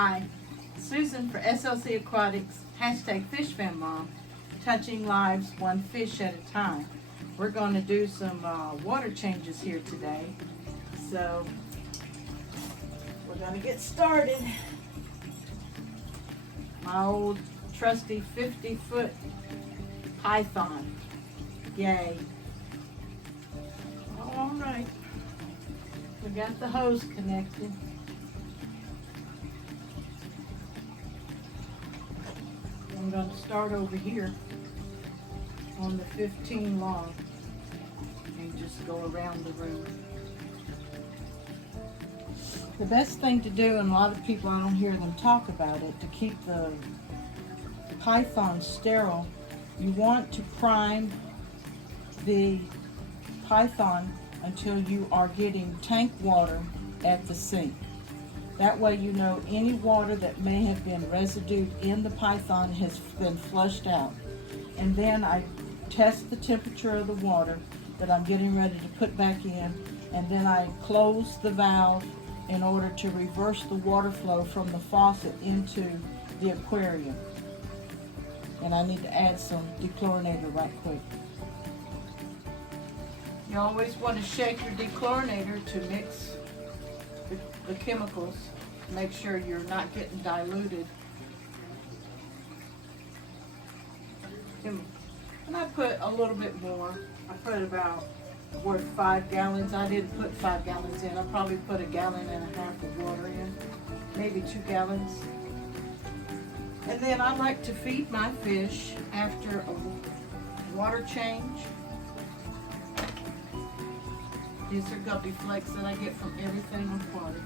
Hi, Susan for SLC Aquatics, #FishFamMom, touching lives one fish at a time. We're going to do some water changes here today. So we're going to get started. My old trusty 50-foot python. Yay. All right. We got the hose connected. I'm going to start over here on the 15 log and just go around the room. The best thing to do, and a lot of people, I don't hear them talk about it, to keep the python sterile, you want to prime the python until you are getting tank water at the sink. That way you know any water that may have been residue in the python has been flushed out. And then I test the temperature of the water that I'm getting ready to put back in, and then I close the valve in order to reverse the water flow from the faucet into the aquarium. And I need to add some dechlorinator right quick. You always want to shake your dechlorinator to mix the chemicals. Make sure you're not getting diluted. And I put a little bit more. I put about worth 5 gallons. I didn't put 5 gallons in. I probably put 1.5 gallons of water in, maybe 2 gallons. And then I like to feed my fish after a water change. These are guppy flakes that I get from Everything Aquatic.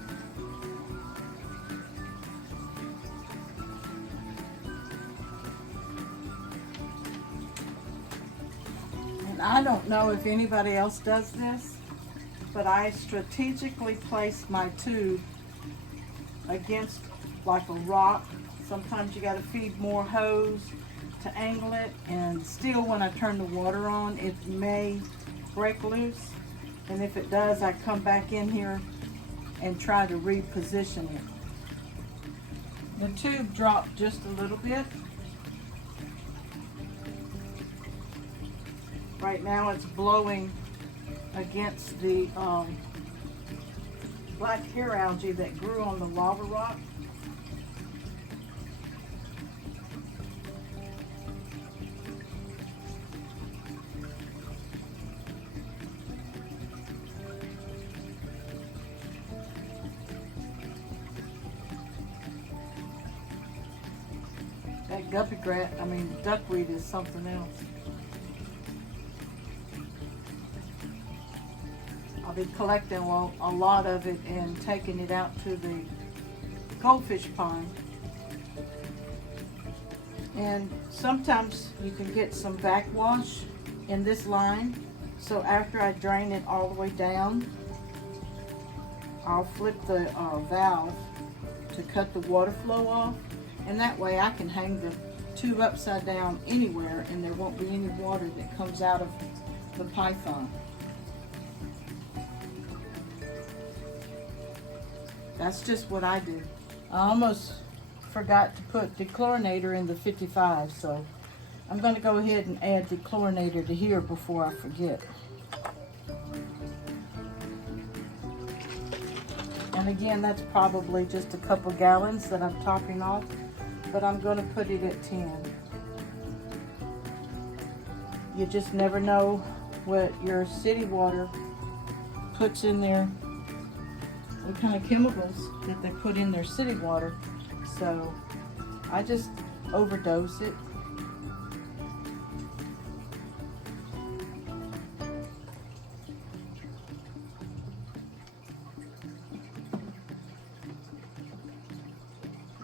And I don't know if anybody else does this, but I strategically place my tube against like a rock. Sometimes you got to feed more hose to angle it, and still when I turn the water on, it may break loose. And if it does, I come back in here and try to reposition it. The tube dropped just a little bit. Right now it's blowing against the black hair algae that grew on the lava rock. That duckweed is something else. I'll be collecting a lot of it and taking it out to the goldfish pond. And sometimes you can get some backwash in this line. So after I drain it all the way down, I'll flip the valve to cut the water flow off. And that way I can hang the tube upside down anywhere and there won't be any water that comes out of the python. That's just what I do. I almost forgot to put dechlorinator in the 55, so I'm going to go ahead and add dechlorinator to here before I forget. And again, that's probably just a couple gallons that I'm topping off, but I'm going to put it at 10. You just never know what your city water puts in there, what kind of chemicals that they put in their city water. So I just overdose it.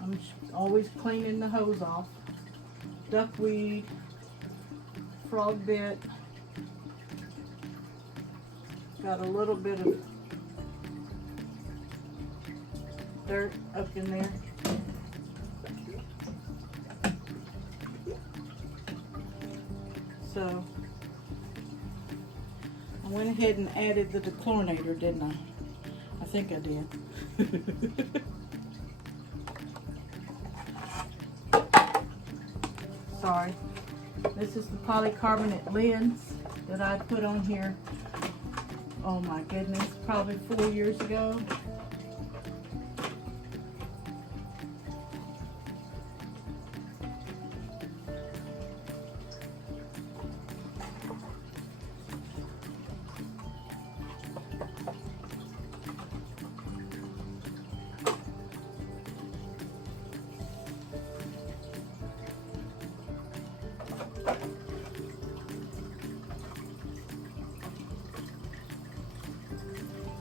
I'm always cleaning the hose off. Duckweed, frog bit, got a little bit of dirt up in there. So I went ahead and added the dechlorinator, didn't I? I think I did. sorry. This is the polycarbonate lens that I put on here, oh my goodness, probably 4 years ago.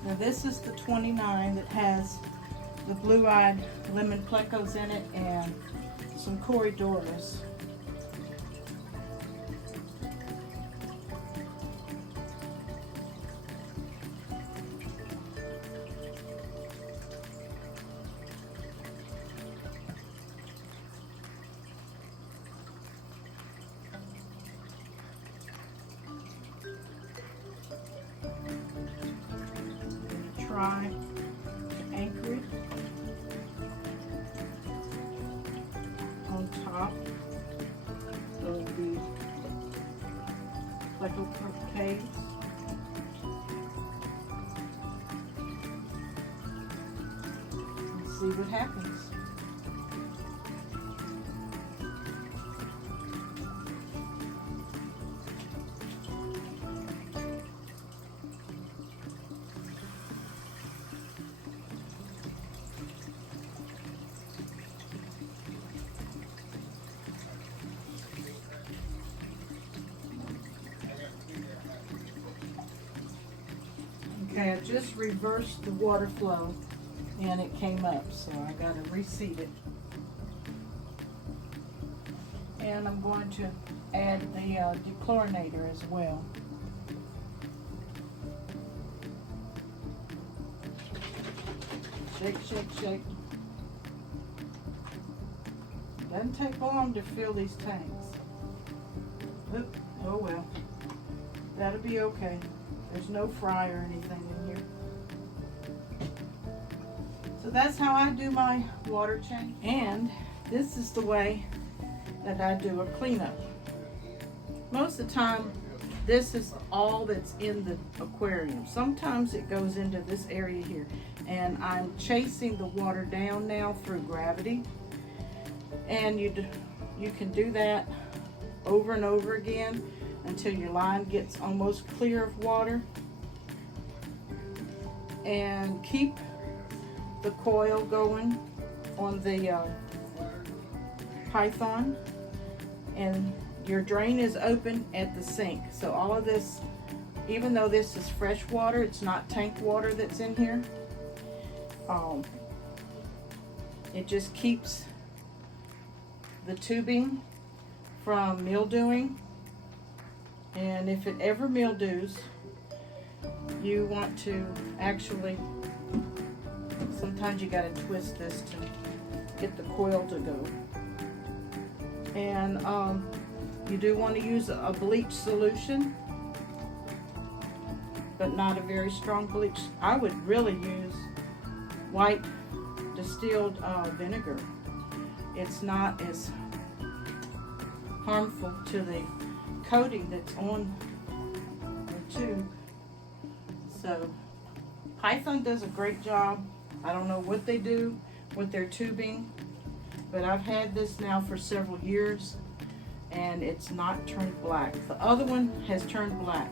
Now this is the 29 that has the blue-eyed lemon plecos in it and some Chlorinator. Try to anchor it on top of the pleco cupcakes. And see what happens. Okay, I just reversed the water flow and it came up, so I got to reseat it. And I'm going to add the Chlorinator as well. Shake, shake, shake. Doesn't take long to fill these tanks. Oop, oh well, that'll be okay. There's no fry or anything in here. So that's how I do my water change. And this is the way that I do a cleanup. Most of the time, this is all that's in the aquarium. Sometimes it goes into this area here. And I'm chasing the water down now through gravity. And you can do that over and over again until your line gets almost clear of water. And keep the coil going on the Python. And your drain is open at the sink. So all of this, even though this is fresh water, it's not tank water that's in here. It just keeps the tubing from mildewing. And if it ever mildews, you want to actually, sometimes you got to twist this to get the coil to go. And you do want to use a bleach solution, but not a very strong bleach. I would really use white distilled vinegar. It's not as harmful to the coating that's on the tube. So Python does a great job. I don't know what they do with their tubing, but I've had this now for several years and it's not turned black. The other one has turned black.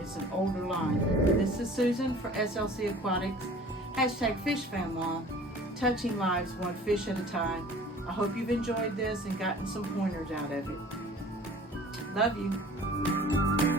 It's an older line. This is Susan for SLC Aquatics. #FishFamLon, touching lives one fish at a time. I hope you've enjoyed this and gotten some pointers out of it. Love you.